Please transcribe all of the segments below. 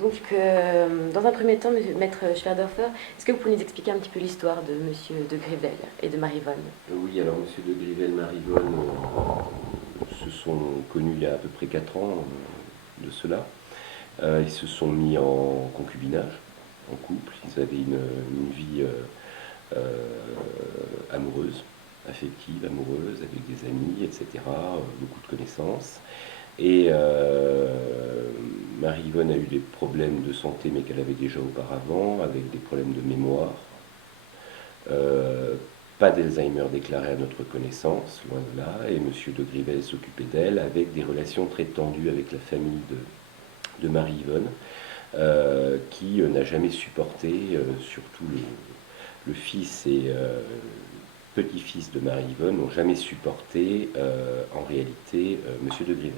Donc, dans un premier temps, maître Schwerdorfer, est-ce que vous pouvez nous expliquer un petit peu l'histoire de Monsieur de Grivel et de Marivonne? Oui, alors Monsieur de Grivel, Marivonne se sont connus il y a à peu près 4 ans de cela. Ils se sont mis en concubinage, en couple. Ils avaient une vie amoureuse, affective, amoureuse, avec des amis, etc. Beaucoup de connaissances. Et Marie-Yvonne a eu des problèmes de santé, mais qu'elle avait déjà auparavant, avec des problèmes de mémoire. Euh, Pas d'Alzheimer déclaré à notre connaissance, loin de là, et M. de Grivel s'occupait d'elle, avec des relations très tendues avec la famille de Marie-Yvonne, qui n'a jamais supporté, surtout le fils et petit-fils de Marie-Yvonne n'ont jamais supporté en réalité M. de Grivel.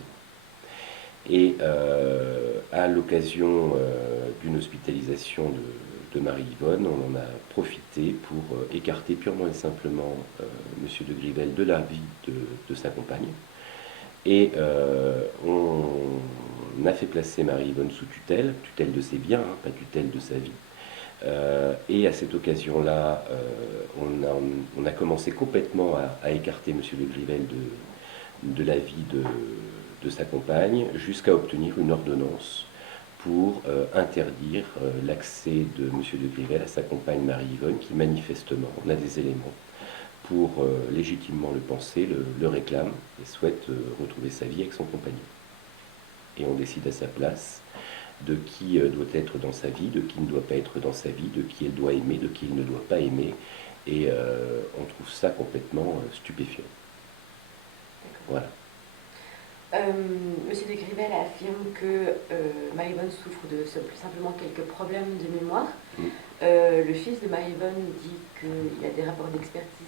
Et à l'occasion d'une hospitalisation de Marie-Yvonne, on en a profité pour écarter purement et simplement M. de Grivel de la vie de sa compagne. Et on a fait placer Marie-Yvonne sous tutelle, tutelle de ses biens, hein, pas tutelle de sa vie. Et à cette occasion-là, on a commencé complètement à écarter M. de Grivel de la vie de sa compagne, jusqu'à obtenir une ordonnance pour interdire l'accès de M. de Grivel à sa compagne Marie-Yvonne, qui manifestement, on a des éléments pour légitimement le penser, le réclame et souhaite retrouver sa vie avec son compagnon. Et on décide à sa place de qui doit être dans sa vie, de qui ne doit pas être dans sa vie, de qui elle doit aimer, de qui elle ne doit pas aimer. Et on trouve ça complètement stupéfiant. Voilà. Monsieur de Grivel affirme que Marivonne souffre de simplement quelques problèmes de mémoire. Mm. Le fils de Marivonne dit qu'il y a des rapports d'expertise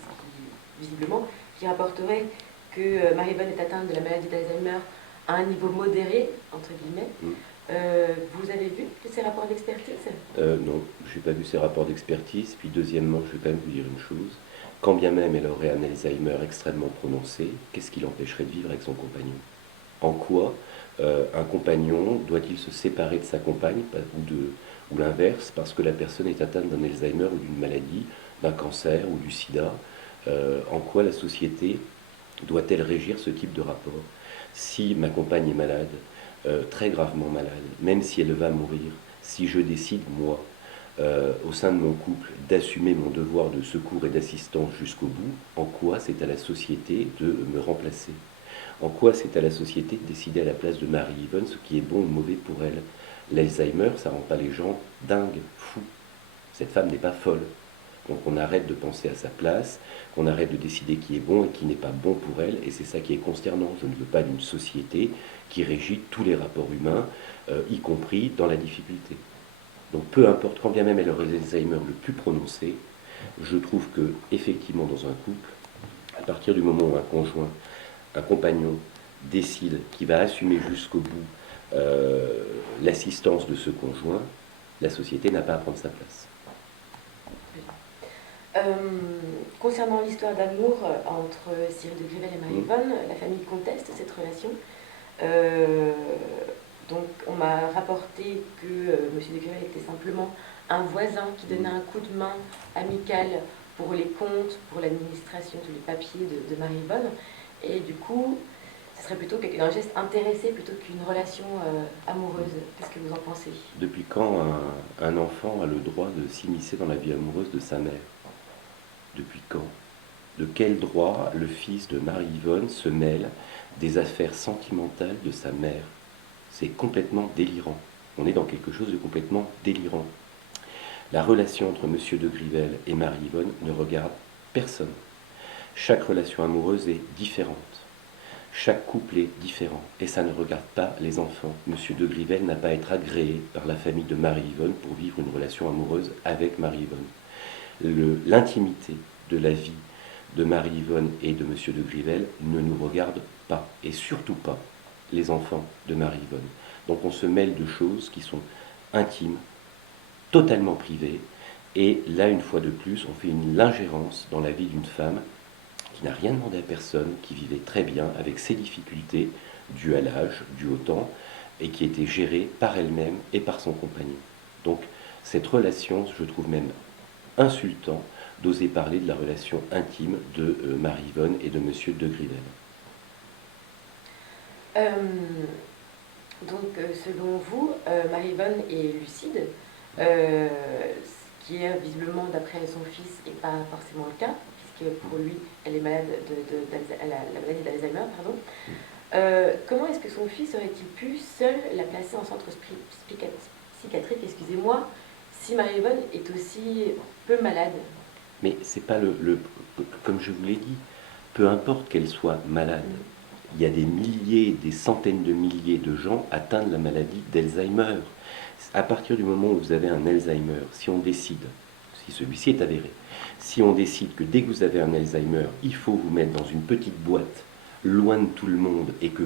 visiblement, qui rapporteraient que Marivonne est atteinte de la maladie d'Alzheimer à un niveau modéré, entre guillemets. Mm. Vous avez vu ces rapports d'expertise? Non, je n'ai pas vu ces rapports d'expertise. Puis deuxièmement, je vais quand même vous dire une chose. Quand bien même elle aurait un Alzheimer extrêmement prononcé, qu'est-ce qui l'empêcherait de vivre avec son compagnon? En quoi un compagnon doit-il se séparer de sa compagne ou l'inverse parce que la personne est atteinte d'un Alzheimer ou d'une maladie, d'un cancer ou du sida? En quoi la société doit-elle régir ce type de rapport? Si ma compagne est malade, très gravement malade, même si elle va mourir, si je décide, moi, au sein de mon couple, d'assumer mon devoir de secours et d'assistance jusqu'au bout, en quoi c'est à la société de me remplacer? En quoi c'est à la société de décider à la place de Marie-Yvonne ce qui est bon ou mauvais pour elle? L'Alzheimer, ça rend pas les gens dingues, fous. Cette femme n'est pas folle. Donc on arrête de penser à sa place, on arrête de décider qui est bon et qui n'est pas bon pour elle, et c'est ça qui est consternant. Je ne veux pas d'une société qui régit tous les rapports humains, y compris dans la difficulté. Donc peu importe, quand bien même elle aurait l'Alzheimer le plus prononcé, je trouve que effectivement dans un couple, à partir du moment où un conjoint, un compagnon décide qu'il va assumer jusqu'au bout l'assistance de ce conjoint, la société n'a pas à prendre sa place. Concernant l'histoire d'amour entre Cyril de Grivel et Marivonne, la famille conteste cette relation. Donc on m'a rapporté que M. de Grivel était simplement un voisin qui donnait un coup de main amical pour les comptes, pour l'administration, tous les papiers de Marivonne. Et du coup, ce serait plutôt un geste intéressé plutôt qu'une relation amoureuse. Qu'est-ce que vous en pensez? Depuis quand un enfant a le droit de s'immiscer dans la vie amoureuse de sa mère? Depuis quand? De quel droit le fils de Marie-Yvonne se mêle des affaires sentimentales de sa mère? C'est complètement délirant. On est dans quelque chose de complètement délirant. La relation entre M. de Grivel et Marie-Yvonne ne regarde personne. Chaque relation amoureuse est différente. Chaque couple est différent et ça ne regarde pas les enfants. Monsieur de Grivel n'a pas à être agréé par la famille de Marie-Yvonne pour vivre une relation amoureuse avec Marie-Yvonne. L'intimité de la vie de Marie-Yvonne et de Monsieur de Grivel ne nous regarde pas et surtout pas les enfants de Marie-Yvonne. Donc on se mêle de choses qui sont intimes, totalement privées, et là une fois de plus on fait une ingérence dans la vie d'une femme qui n'a rien demandé à personne, qui vivait très bien avec ses difficultés dues à l'âge, dues au temps, et qui était gérée par elle-même et par son compagnon. Donc cette relation, je trouve même insultant d'oser parler de la relation intime de Marie-Yvonne et de Monsieur de Grivel. Selon vous, Marie-Yvonne est lucide, ce qui est visiblement, d'après son fils, n'est pas forcément le cas, puisque pour lui, elle est malade elle a la maladie d'Alzheimer, pardon. Comment est-ce que son fils aurait-il pu seul la placer en centre psychiatrique, excusez-moi, si Marie-Yvonne est aussi peu malade? Mais c'est pas comme je vous l'ai dit, peu importe qu'elle soit malade, il y a des milliers, des centaines de milliers de gens atteints de la maladie d'Alzheimer. À partir du moment où vous avez un Alzheimer, si on décide, si celui-ci est avéré, si on décide que dès que vous avez un Alzheimer, il faut vous mettre dans une petite boîte, loin de tout le monde, et que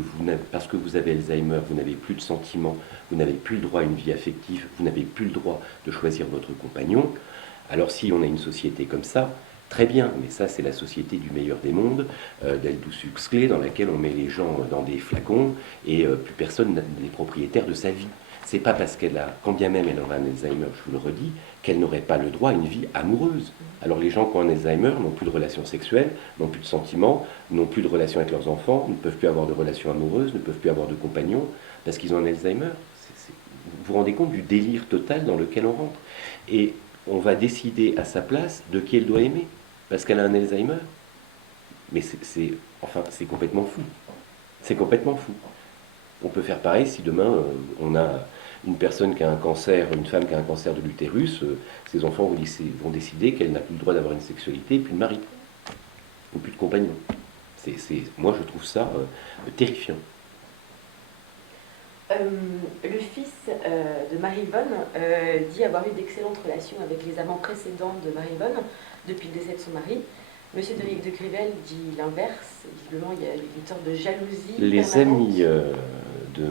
parce que vous avez Alzheimer, vous n'avez plus de sentiments, vous n'avez plus le droit à une vie affective, vous n'avez plus le droit de choisir votre compagnon, alors si on a une société comme ça, très bien, mais ça c'est la société du meilleur des mondes, d'Aldous Huxley, dans laquelle on met les gens dans des flacons et plus personne n'est propriétaire de sa vie. C'est pas parce qu'elle a, quand bien même elle aurait un Alzheimer, je vous le redis, qu'elle n'aurait pas le droit à une vie amoureuse. Alors les gens qui ont un Alzheimer n'ont plus de relations sexuelles, n'ont plus de sentiments, n'ont plus de relations avec leurs enfants, ne peuvent plus avoir de relations amoureuses, ne peuvent plus avoir de compagnons, parce qu'ils ont un Alzheimer. Vous vous rendez compte du délire total dans lequel on rentre. Et on va décider à sa place de qui elle doit aimer, parce qu'elle a un Alzheimer. Mais c'est complètement fou. C'est complètement fou. On peut faire pareil si demain on a une personne qui a un cancer, une femme qui a un cancer de l'utérus, ses enfants vont décider qu'elle n'a plus le droit d'avoir une sexualité et plus de mari, ou plus de compagnon. Moi je trouve ça terrifiant. Le fils de Marie-Yvonne dit avoir eu d'excellentes relations avec les amants précédents de Marie-Yvonne depuis le décès de son mari. Monsieur de Grivel dit l'inverse. Visiblement, il y a une sorte de jalousie Les permanente. amis de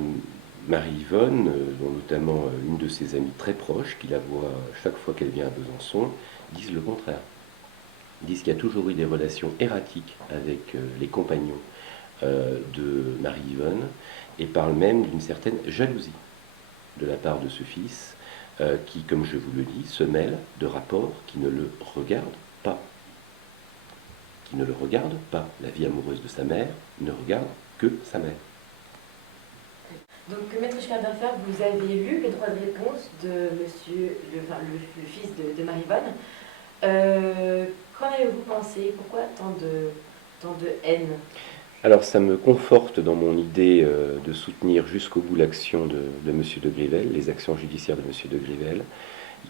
Marie-Yvonne, dont notamment une de ses amies très proches, qui la voit chaque fois qu'elle vient à Besançon, disent le contraire. Ils disent qu'il y a toujours eu des relations erratiques avec les compagnons de Marie-Yvonne et parlent même d'une certaine jalousie de la part de ce fils qui, comme je vous le dis, se mêle de rapports qui ne le regardent pas. Qui ne le regarde pas. La vie amoureuse de sa mère ne regarde que sa mère. Donc, Maître Schwerderfer, vous avez lu les droits de réponse de monsieur, le fils de Marie-Yvonne. Qu'en avez-vous pensé? Pourquoi tant de haine? Alors ça me conforte dans mon idée de soutenir jusqu'au bout l'action de M. de Grivel, les actions judiciaires de M. de Grivel.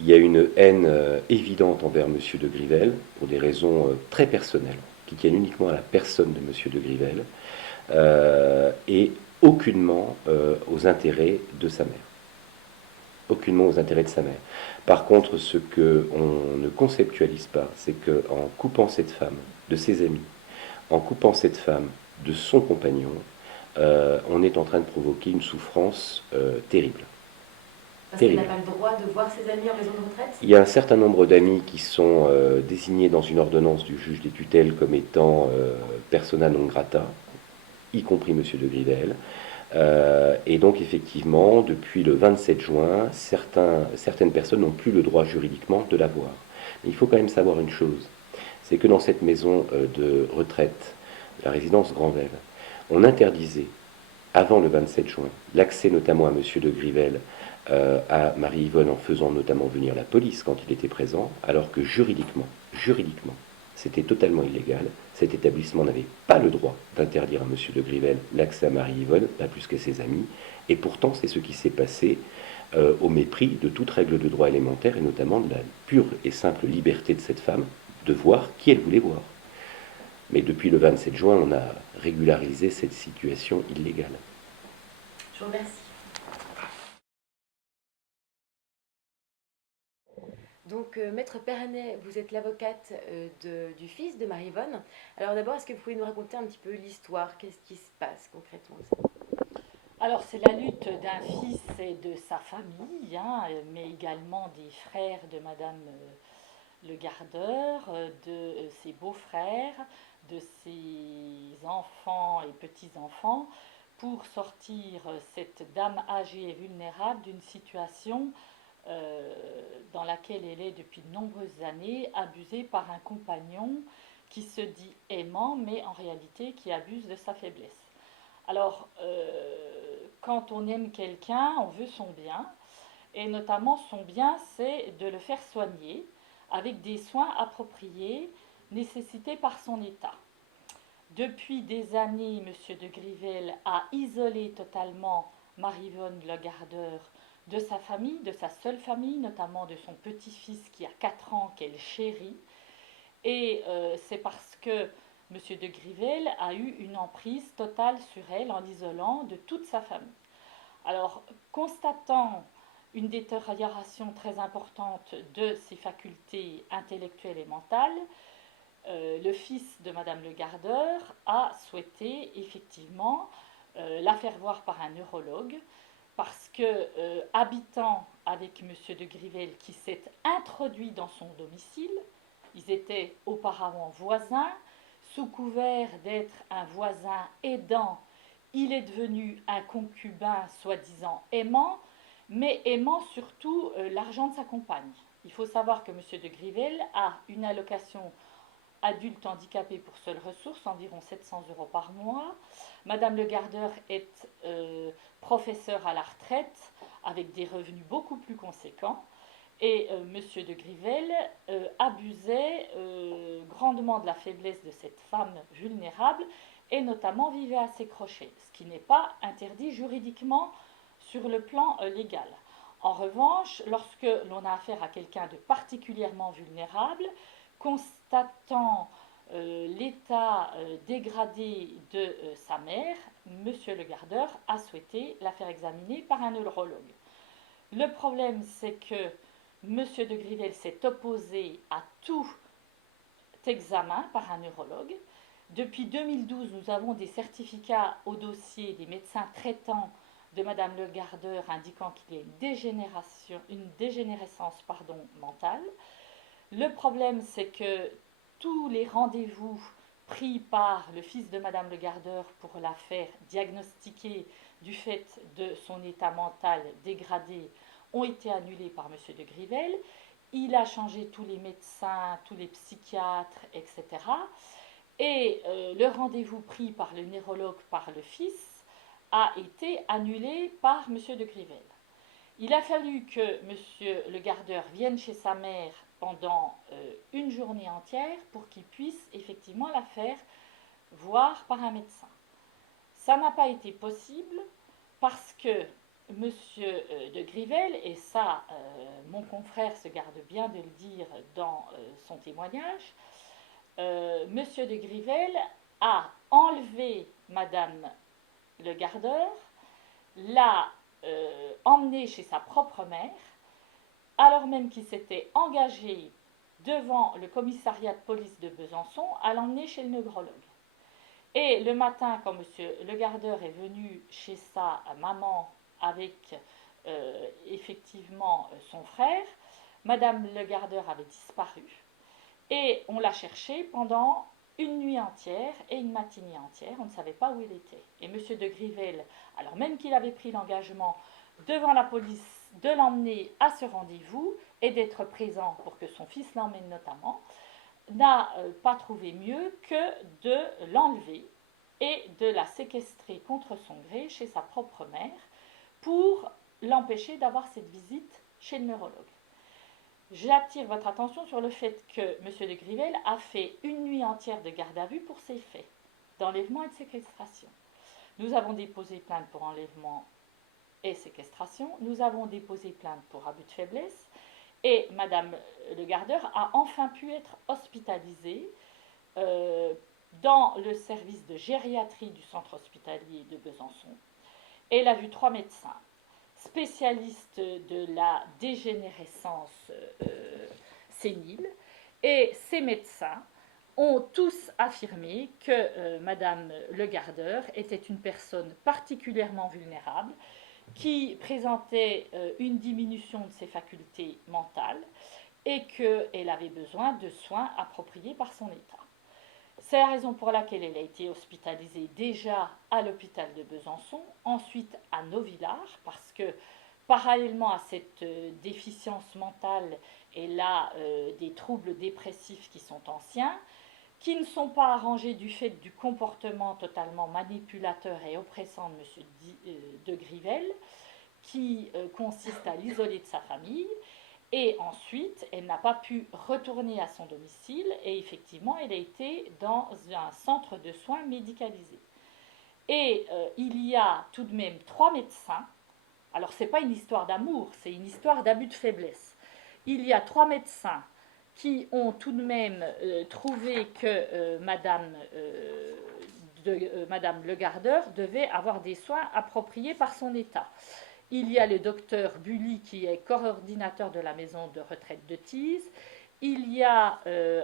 Il y a une haine évidente envers M. de Grivel, pour des raisons très personnelles, qui tiennent uniquement à la personne de M. de Grivel, et aucunement aux intérêts de sa mère. Aucunement aux intérêts de sa mère. Par contre, ce qu'on ne conceptualise pas, c'est qu'en coupant cette femme de ses amis, en coupant cette femme de son compagnon, on est en train de provoquer une souffrance terrible. Parce qu'il n'a pas le droit de voir ses amis en maison de retraite? Il y a un certain nombre d'amis qui sont désignés dans une ordonnance du juge des tutelles comme étant persona non grata, y compris M. de Grivel. Et donc effectivement, depuis le 27 juin, certaines personnes n'ont plus le droit juridiquement de la voir. Mais il faut quand même savoir une chose, c'est que dans cette maison de retraite, la résidence Grandvel, on interdisait, avant le 27 juin, l'accès notamment à M. de Grivel, à Marie-Yvonne, en faisant notamment venir la police quand il était présent, alors que juridiquement, c'était totalement illégal. Cet établissement n'avait pas le droit d'interdire à M. de Grivel l'accès à Marie-Yvonne, pas plus qu'à ses amis, et pourtant c'est ce qui s'est passé au mépris de toute règle de droit élémentaire, et notamment de la pure et simple liberté de cette femme de voir qui elle voulait voir. Mais depuis le 27 juin, on a régularisé cette situation illégale. Je vous remercie. Donc, Maître Pernet, vous êtes l'avocate du fils de Marie-Yvonne. Alors d'abord, est-ce que vous pouvez nous raconter un petit peu l'histoire? Qu'est-ce qui se passe concrètement? Alors, c'est la lutte d'un fils et de sa famille, hein, mais également des frères de Madame le Gardeur, de ses beaux-frères, de ses enfants et petits-enfants, pour sortir cette dame âgée et vulnérable d'une situation dans laquelle elle est depuis de nombreuses années, abusée par un compagnon qui se dit aimant, mais en réalité qui abuse de sa faiblesse. Alors, quand on aime quelqu'un, on veut son bien, et notamment son bien, c'est de le faire soigner avec des soins appropriés nécessités par son état. Depuis des années, M. de Grivel a isolé totalement Marie-Yvonne Le Gardeur de sa famille, de sa seule famille, notamment de son petit-fils qui a 4 ans qu'elle chérit. Et c'est parce que M. de Grivel a eu une emprise totale sur elle en l'isolant de toute sa famille. Alors, constatant une détérioration très importante de ses facultés intellectuelles et mentales, le fils de Madame Le Gardeur a souhaité effectivement la faire voir par un neurologue parce que, habitant avec M. de Grivel qui s'est introduit dans son domicile, ils étaient auparavant voisins, sous couvert d'être un voisin aidant, il est devenu un concubin soi-disant aimant, mais aimant surtout l'argent de sa compagne. Il faut savoir que M. de Grivel a une allocation adulte handicapé pour seule ressource, environ 700 € par mois. Madame Le Gardeur est professeure à la retraite avec des revenus beaucoup plus conséquents. Et Monsieur de Grivel abusait grandement de la faiblesse de cette femme vulnérable et notamment vivait à ses crochets, ce qui n'est pas interdit juridiquement sur le plan légal. En revanche, lorsque l'on a affaire à quelqu'un de particulièrement vulnérable, constatant l'état dégradé de sa mère, Monsieur Le Gardeur a souhaité la faire examiner par un neurologue. Le problème, c'est que Monsieur de Grivel s'est opposé à tout examen par un neurologue. Depuis 2012, nous avons des certificats au dossier des médecins traitants de Madame Le Gardeur indiquant qu'il y a une dégénérescence mentale. Le problème, c'est que tous les rendez-vous pris par le fils de Madame Le Gardeur pour la faire diagnostiquer du fait de son état mental dégradé ont été annulés par M. de Grivel. Il a changé tous les médecins, tous les psychiatres, etc. Et le rendez-vous pris par le neurologue, par le fils, a été annulé par M. de Grivel. Il a fallu que M. Le Gardeur vienne chez sa mère pendant une journée entière pour qu'il puisse effectivement la faire voir par un médecin. Ça n'a pas été possible parce que M. de Grivel, et ça mon confrère se garde bien de le dire dans son témoignage, M. de Grivel a enlevé Madame Le Gardeur, l'a emmenée chez sa propre mère, alors même qu'il s'était engagé devant le commissariat de police de Besançon à l'emmener chez le neurologue. Et le matin, quand M. Le Gardeur est venu chez sa maman avec effectivement son frère, Madame Le Gardeur avait disparu et on l'a cherché pendant une nuit entière et une matinée entière, on ne savait pas où il était. Et M. de Grivel, alors même qu'il avait pris l'engagement devant la police de l'emmener à ce rendez-vous et d'être présent pour que son fils l'emmène notamment, n'a pas trouvé mieux que de l'enlever et de la séquestrer contre son gré chez sa propre mère pour l'empêcher d'avoir cette visite chez le neurologue. J'attire votre attention sur le fait que M. de Grivel a fait une nuit entière de garde à vue pour ces faits d'enlèvement et de séquestration. Nous avons déposé plainte pour enlèvement et séquestration. Nous avons déposé plainte pour abus de faiblesse. Et Madame Le Gardeur a enfin pu être hospitalisée dans le service de gériatrie du centre hospitalier de Besançon. Elle a vu 3 médecins spécialistes de la dégénérescence sénile. Et ces médecins ont tous affirmé que Madame Le Gardeur était une personne particulièrement vulnérable qui présentait une diminution de ses facultés mentales et qu'elle avait besoin de soins appropriés par son état. C'est la raison pour laquelle elle a été hospitalisée déjà à l'hôpital de Besançon, ensuite à Novillars, parce que parallèlement à cette déficience mentale, elle a des troubles dépressifs qui sont anciens, qui ne sont pas arrangés du fait du comportement totalement manipulateur et oppressant de M. de Grivel, qui consiste à l'isoler de sa famille. Et ensuite, elle n'a pas pu retourner à son domicile et effectivement, elle a été dans un centre de soins médicalisé. Et il y a tout de même 3 médecins. Alors, ce n'est pas une histoire d'amour, c'est une histoire d'abus de faiblesse. Il y a 3 médecins qui ont tout de même trouvé que Madame Le Gardeur devait avoir des soins appropriés par son état. Il y a le docteur Bully qui est coordinateur de la maison de retraite de Tise. Il y a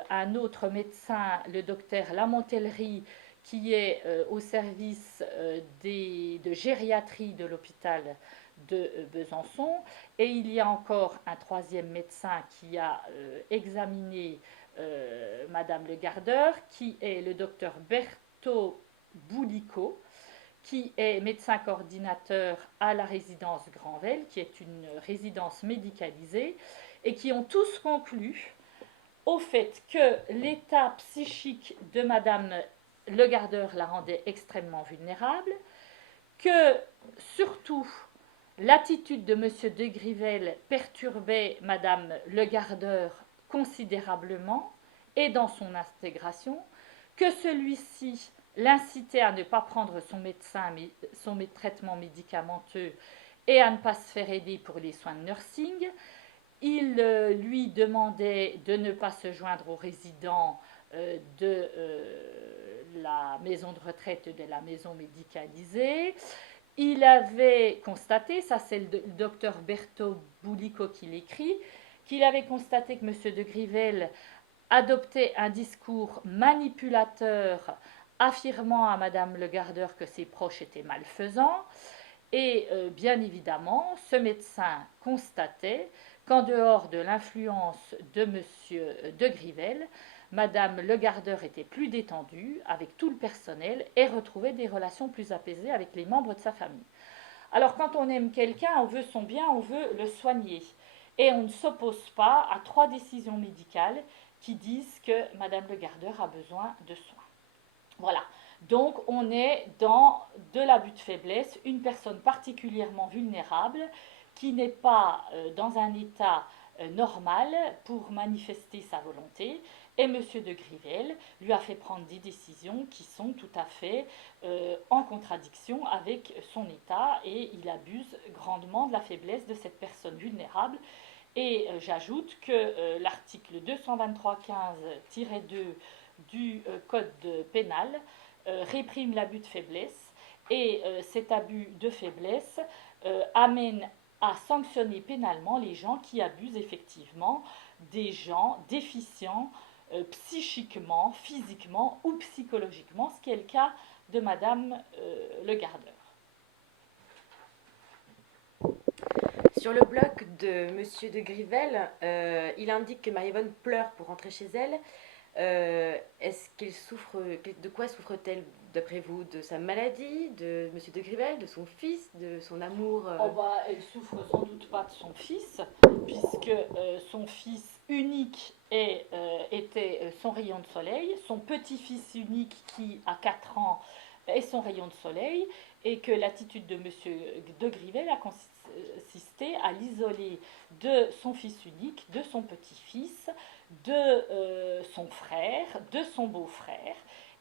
un autre médecin, le docteur Lamontellerie, qui est au service de gériatrie de l'hôpital de Besançon. Et il y a encore un 3e médecin qui a examiné Madame Le Gardeur, qui est le docteur Berthaud Boulico, qui est médecin coordinateur à la résidence Granvelle, qui est une résidence médicalisée, et qui ont tous conclu au fait que l'état psychique de Madame Le Gardeur la rendait extrêmement vulnérable, que surtout l'attitude de M. de Grivel perturbait Madame Le Gardeur considérablement et dans son intégration, que celui-ci l'incitait à ne pas prendre son traitement médicamenteux et à ne pas se faire aider pour les soins de nursing. Il lui demandait de ne pas se joindre aux résidents de la maison de retraite, de la maison médicalisée. Il avait constaté, ça c'est le docteur Berthaud Boulico qui l'écrit, qu'il avait constaté que M. de Grivel adoptait un discours manipulateur affirmant à Madame Le Gardeur que ses proches étaient malfaisants. Et bien évidemment, ce médecin constatait qu'en dehors de l'influence de M. de Grivel, Madame Le Gardeur était plus détendue avec tout le personnel et retrouvait des relations plus apaisées avec les membres de sa famille. Alors quand on aime quelqu'un, on veut son bien, on veut le soigner. Et on ne s'oppose pas à 3 décisions médicales qui disent que Madame Le Gardeur a besoin de soins. Voilà. Donc on est dans de l'abus de faiblesse, une personne particulièrement vulnérable qui n'est pas dans un état normal pour manifester sa volonté. Et M. de Grivel lui a fait prendre des décisions qui sont tout à fait en contradiction avec son état et il abuse grandement de la faiblesse de cette personne vulnérable. Et j'ajoute que l'article 223-15-2 du Code pénal réprime l'abus de faiblesse et cet abus de faiblesse amène à sanctionner pénalement les gens qui abusent effectivement des gens déficients psychiquement, physiquement ou psychologiquement, ce qui est le cas de Madame Le Gardeur. Sur le blog de Monsieur de Grivel, il indique que Marie-Yvonne pleure pour rentrer chez elle. Est-ce qu'elle souffre, de quoi souffre-t-elle d'après vous? De sa maladie, de Monsieur de Grivel, de son fils, de son amour Oh bah, elle souffre sans doute pas de son fils, puisque son fils unique était son rayon de soleil, son petit-fils unique qui a 4 ans est son rayon de soleil, et que l'attitude de M. de Grivel a consisté à l'isoler de son fils unique, de son petit-fils, de son frère, de son beau-frère.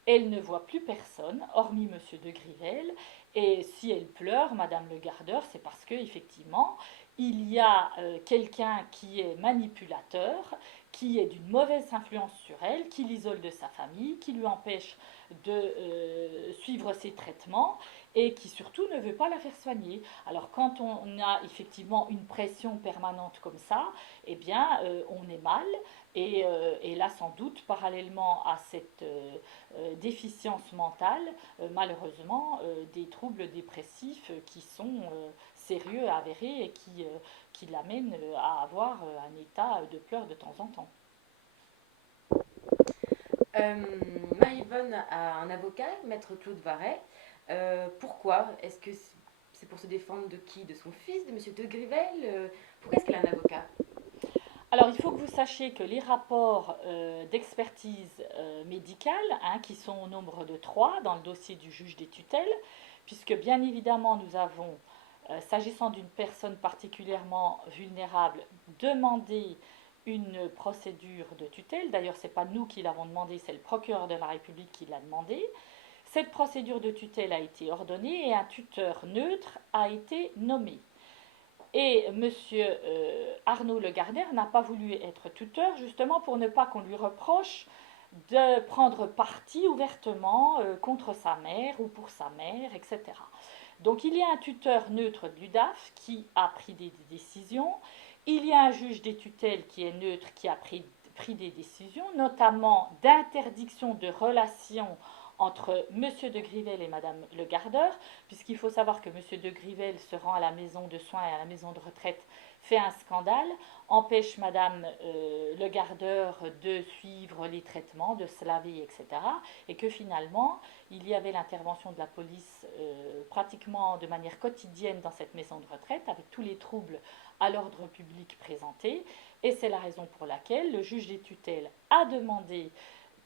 Elle ne voit plus personne, hormis M. de Grivel, et si elle pleure, Madame Le Gardeur, c'est parce qu'effectivement, il y a quelqu'un qui est manipulateur, qui est d'une mauvaise influence sur elle, qui l'isole de sa famille, qui lui empêche de suivre ses traitements et qui surtout ne veut pas la faire soigner. Alors quand on a effectivement une pression permanente comme ça, eh bien on est mal et là sans doute parallèlement à cette déficience mentale, malheureusement des troubles dépressifs qui sont sérieux, avérés et qui l'amènent à avoir un état de pleurs de temps en temps. Marie-Yvonne a un avocat, Maître Claude Varret. Pourquoi? Est-ce que c'est pour se défendre de qui? De son fils, de Monsieur de Grivel? Pourquoi est-ce qu'elle a un avocat? Alors, il faut que vous sachiez que les rapports d'expertise médicale, hein, qui sont au nombre de 3 dans le dossier du juge des tutelles, puisque bien évidemment nous avons, s'agissant d'une personne particulièrement vulnérable, demandé une procédure de tutelle. D'ailleurs, ce n'est pas nous qui l'avons demandé, c'est le procureur de la République qui l'a demandé. Cette procédure de tutelle a été ordonnée et un tuteur neutre a été nommé. Et monsieur Arnaud Le Gardeur n'a pas voulu être tuteur, justement pour ne pas qu'on lui reproche de prendre parti ouvertement contre sa mère ou pour sa mère, etc. Donc il y a un tuteur neutre de l'UDAF qui a pris des décisions. Il y a un juge des tutelles qui est neutre qui a pris des décisions, notamment d'interdiction de relations entre Monsieur de Grivel et Madame Le Gardeur, puisqu'il faut savoir que Monsieur de Grivel se rend à la maison de soins et à la maison de retraite, fait un scandale, empêche Madame Le Gardeur de suivre les traitements, de se laver, etc. Et que finalement, il y avait l'intervention de la police pratiquement de manière quotidienne dans cette maison de retraite, avec tous les troubles à l'ordre public présentés. Et c'est la raison pour laquelle le juge des tutelles a demandé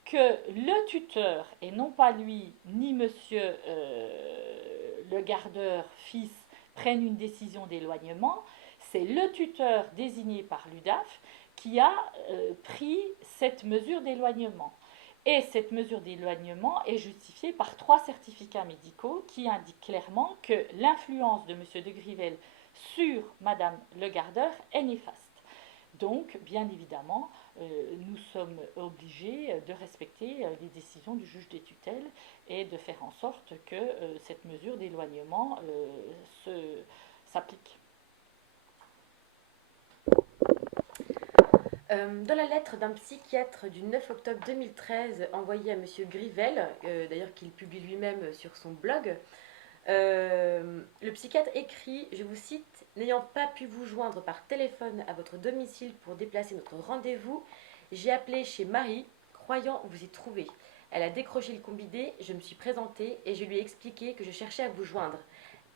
que le tuteur, et non pas lui, ni monsieur le gardeur fils, prennent une décision d'éloignement. C'est le tuteur désigné par l'UDAF qui a pris cette mesure d'éloignement. Et cette mesure d'éloignement est justifiée par 3 certificats médicaux qui indiquent clairement que l'influence de monsieur de Grivel sur madame le gardeur est néfaste. Donc, bien évidemment, nous sommes obligés de respecter les décisions du juge des tutelles et de faire en sorte que cette mesure d'éloignement s'applique. Dans la lettre d'un psychiatre du 9 octobre 2013 envoyée à Monsieur Grivel, d'ailleurs qu'il publie lui-même sur son blog, le psychiatre écrit, je vous cite, n'ayant pas pu vous joindre par téléphone à votre domicile pour déplacer notre rendez-vous, j'ai appelé chez Marie, croyant vous y trouver. Elle a décroché le combiné, je me suis présentée et je lui ai expliqué que je cherchais à vous joindre.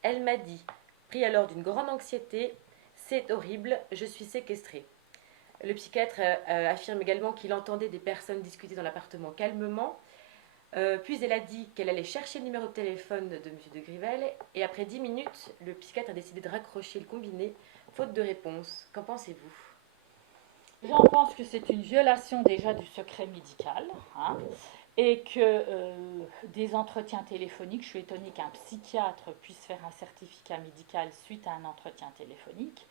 Elle m'a dit, pris alors d'une grande anxiété, c'est horrible, je suis séquestrée. Le psychiatre affirme également qu'il entendait des personnes discuter dans l'appartement calmement. Puis elle a dit qu'elle allait chercher le numéro de téléphone de M. de Grivel. Et après 10 minutes, le psychiatre a décidé de raccrocher le combiné, faute de réponse. Qu'en pensez-vous? J'en pense que c'est une violation déjà du secret médical, hein, et que des entretiens téléphoniques, je suis étonnée qu'un psychiatre puisse faire un certificat médical suite à un entretien téléphonique.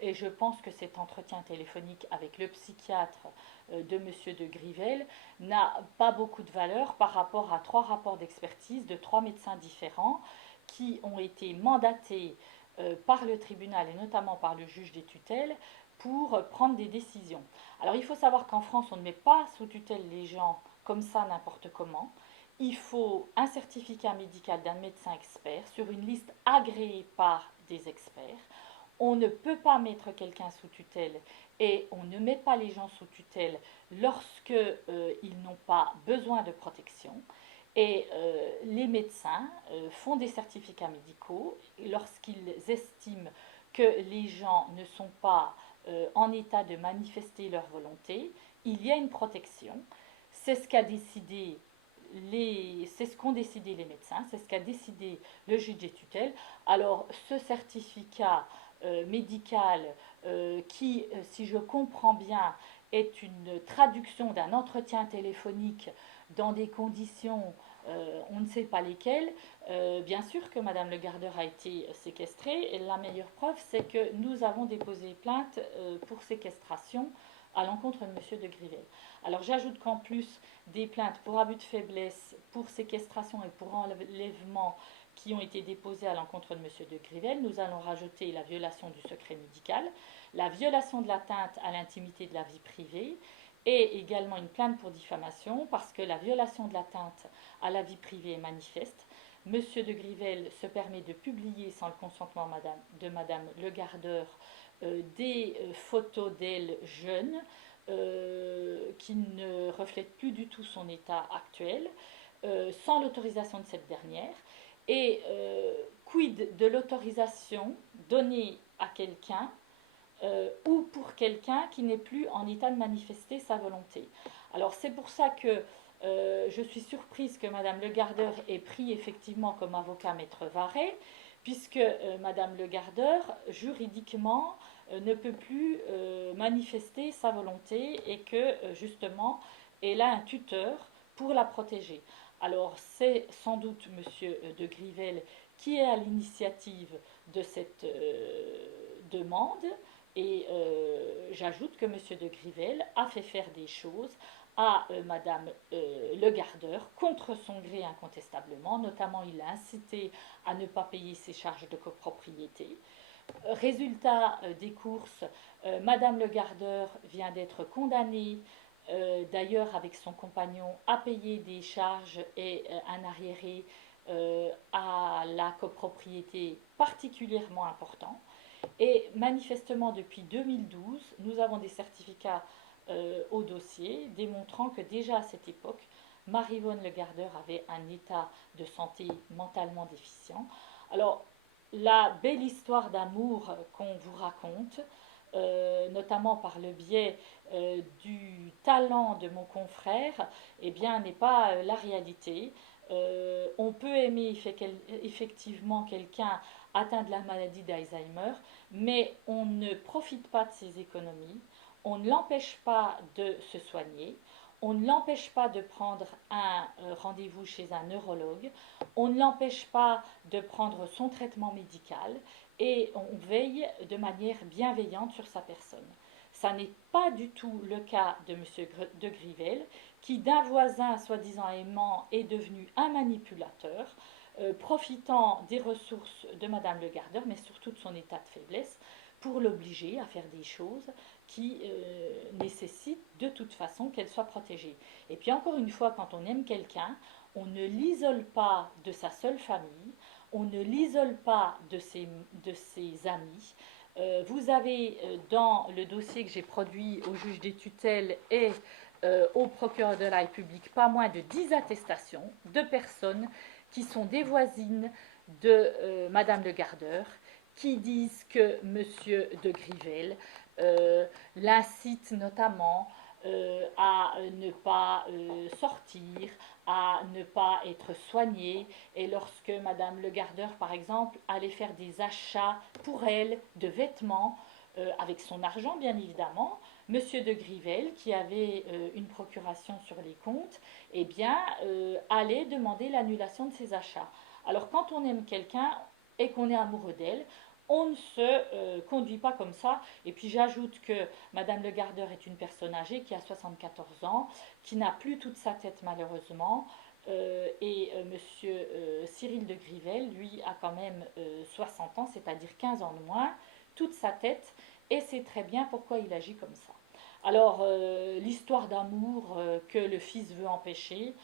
Et je pense que cet entretien téléphonique avec le psychiatre de Monsieur de Grivel n'a pas beaucoup de valeur par rapport à 3 rapports d'expertise de 3 médecins différents qui ont été mandatés par le tribunal et notamment par le juge des tutelles pour prendre des décisions. Alors il faut savoir qu'en France, on ne met pas sous tutelle les gens comme ça n'importe comment. Il faut un certificat médical d'un médecin expert sur une liste agréée par des experts. On ne peut pas mettre quelqu'un sous tutelle et on ne met pas les gens sous tutelle lorsque ils n'ont pas besoin de protection. Et les médecins font des certificats médicaux lorsqu'ils estiment que les gens ne sont pas en état de manifester leur volonté. Il y a une protection. C'est ce qu'a décidé c'est ce qu'ont décidé les médecins, c'est ce qu'a décidé le juge des tutelles. Alors ce certificat médical qui, si je comprends bien, est une traduction d'un entretien téléphonique dans des conditions, on ne sait pas lesquelles. Bien sûr que Madame Le Gardeur a été séquestrée et la meilleure preuve, c'est que nous avons déposé plainte pour séquestration à l'encontre de Monsieur de Grivel. Alors j'ajoute qu'en plus des plaintes pour abus de faiblesse, pour séquestration et pour enlèvement qui ont été déposées à l'encontre de Monsieur de Grivel, nous allons rajouter la violation du secret médical, la violation de l'atteinte à l'intimité de la vie privée et également une plainte pour diffamation parce que la violation de l'atteinte à la vie privée est manifeste. Monsieur de Grivel se permet de publier sans le consentement de Madame Le Gardeur des photos d'elle jeune qui ne reflète plus du tout son état actuel, sans l'autorisation de cette dernière. Et quid de l'autorisation donnée à quelqu'un ou pour quelqu'un qui n'est plus en état de manifester sa volonté. Alors c'est pour ça que je suis surprise que Madame le Gardeur ait pris effectivement comme avocat Maître Varret, puisque Madame le Gardeur, juridiquement, ne peut plus manifester sa volonté et que justement, elle a un tuteur pour la protéger. Alors c'est sans doute Monsieur de Grivel qui est à l'initiative de cette demande. Et j'ajoute que M. de Grivel a fait faire des choses à Madame le Gardeur contre son gré incontestablement. Notamment, il a incité à ne pas payer ses charges de copropriété. Résultat des courses, Madame le Gardeur vient d'être condamnée, d'ailleurs avec son compagnon, à payer des charges et un arriéré à la copropriété particulièrement important. Et manifestement, depuis 2012, nous avons des certificats au dossier démontrant que déjà à cette époque, Marie-Yvonne Le Gardeur avait un état de santé mentalement déficient. Alors, la belle histoire d'amour qu'on vous raconte, notamment par le biais du talent de mon confrère, eh bien, n'est pas la réalité. On peut aimer effectivement quelqu'un atteint de la maladie d'Alzheimer, mais on ne profite pas de ses économies, on ne l'empêche pas de se soigner, on ne l'empêche pas de prendre un rendez-vous chez un neurologue, on ne l'empêche pas de prendre son traitement médical et on veille de manière bienveillante sur sa personne. Ça n'est pas du tout le cas de M. de Grivel, qui d'un voisin soi-disant aimant est devenu un manipulateur, profitant des ressources de Madame le Gardeur, mais surtout de son état de faiblesse, pour l'obliger à faire des choses qui nécessitent de toute façon qu'elle soit protégée. Et puis encore une fois, quand on aime quelqu'un, on ne l'isole pas de sa seule famille, on ne l'isole pas de ses amis. Vous avez dans le dossier que j'ai produit au juge des tutelles et au procureur de la République pas moins de 10 attestations de personnes qui sont des voisines de Madame le Gardeur, qui disent que Monsieur de Grivel l'incite notamment à ne pas sortir, à ne pas être soignée. Et lorsque Madame le Gardeur, par exemple, allait faire des achats pour elle de vêtements, avec son argent bien évidemment, Monsieur de Grivel, qui avait une procuration sur les comptes, eh bien, allait demander l'annulation de ses achats. Alors quand on aime quelqu'un et qu'on est amoureux d'elle, on ne se conduit pas comme ça. Et puis j'ajoute que Madame le Gardeur est une personne âgée qui a 74 ans, qui n'a plus toute sa tête malheureusement. Et Monsieur Cyril de Grivel, lui, a quand même 60 ans, c'est-à-dire 15 ans de moins, toute sa tête, et sait très bien pourquoi il agit comme ça. Alors, l'histoire d'amour que le fils veut empêcher,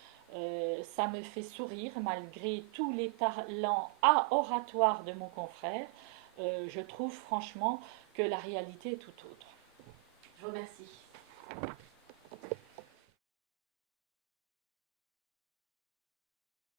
ça me fait sourire malgré tous les talents oratoires de mon confrère. Je trouve franchement que la réalité est tout autre. Je vous remercie.